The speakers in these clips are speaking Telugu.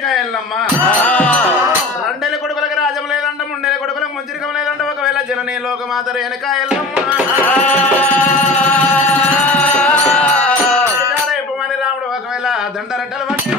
రేణుకా ఎల్లమ్మ రెండేళ్ళ కొడుకులకు రాజం లేదంట ముండేళ్ళ కొడుకులకు ముంచిరికం లేదంట ఒకవేళ జననీ లోకమాత రేణుకా ఎల్లమ్మ రాముడు ఒకవేళ దండరట్టలు పట్టి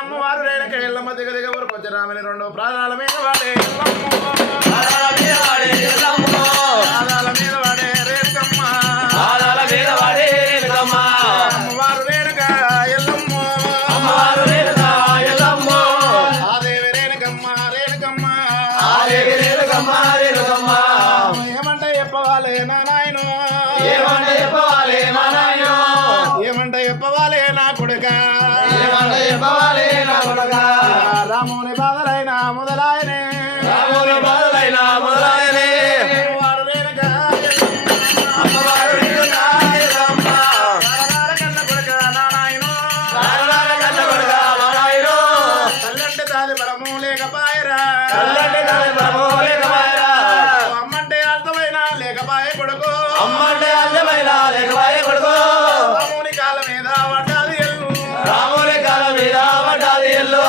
అమ్మవారు రేణుక ఎల్లమ్మ దిగ దిగ ఊరు రామని రెండో ప్రాణాల మీద వాడే ప్రాణాల మీద వాడే రేణుకమ్మ అమ్మవారు రేణుక ఎల్లమ్మ ఆదేవి రేణుకమ్మ ఏమంటే చెప్పవాలే నా నాయను ఏమంటే చెప్పవాలే నా కొడుక రాముని బాధలైన మొదలాయనే వారు రేణుక కన్న కొడుక నా నాయను తల్లంటే దాది బలము లేకపాయరా అమ్మంటే అర్థమైనా లేకపాయే కొడుకు రాముని కాల మీద పడ్డాది ఎల్లు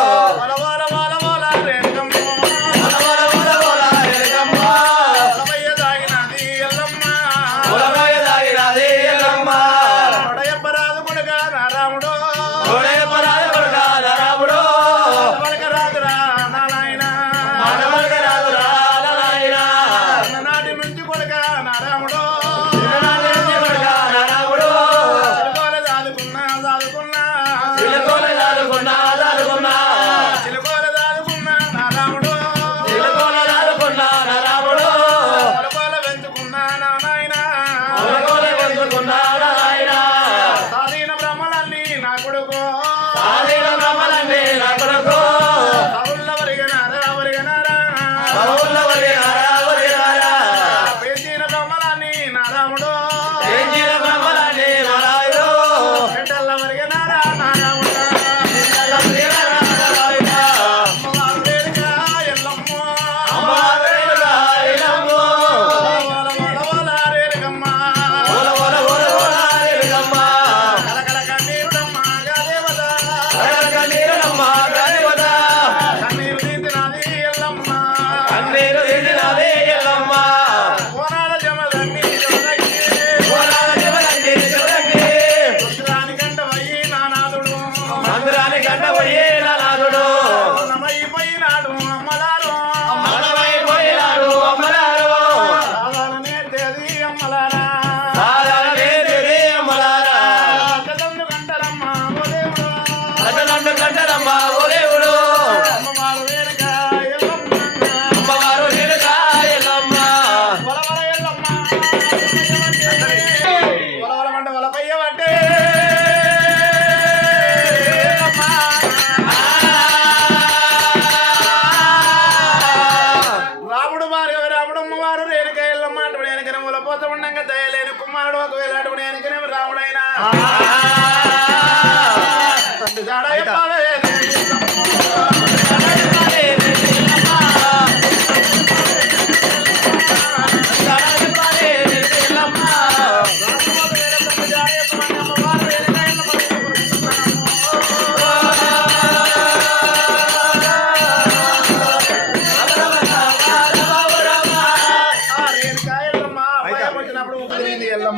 రాముడైనా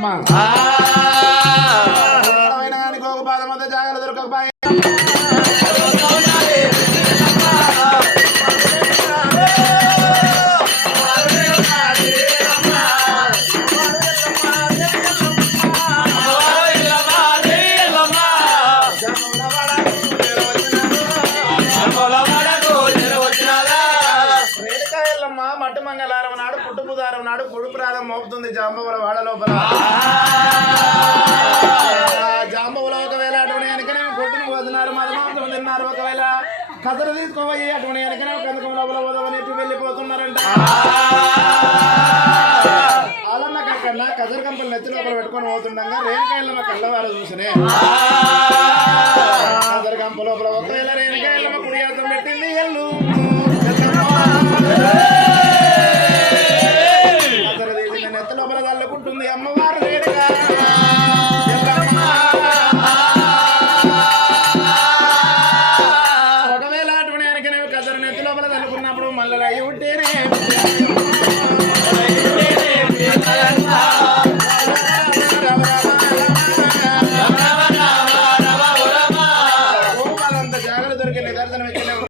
ఎల్లమ్మ గోగు పాదం వద్ద జాగ్రత్త దొరకకపోయి మట్టు మంగళవారం నాడు పుట్టు బుధారం నాడు పొడు ప్రాధం మోపుతుంది జాంబవుల వాడ లోపల జాంబవులు ఒకవేళ అటువంటి వెనకనే కొట్టును పోతున్నారు మదమాంసం తిన్నారు ఒకవేళ కథలు తీసుకోబోయి అటువంటి వెనకనే కందుకం లోపల పోదామని వెళ్ళిపోతున్నారంట అలన్న కన్నా కజర్ కంపలు నెత్తి లోపల పెట్టుకొని పోతుండగా రేణుకాయలమ్మ కళ్ళవారు చూసినే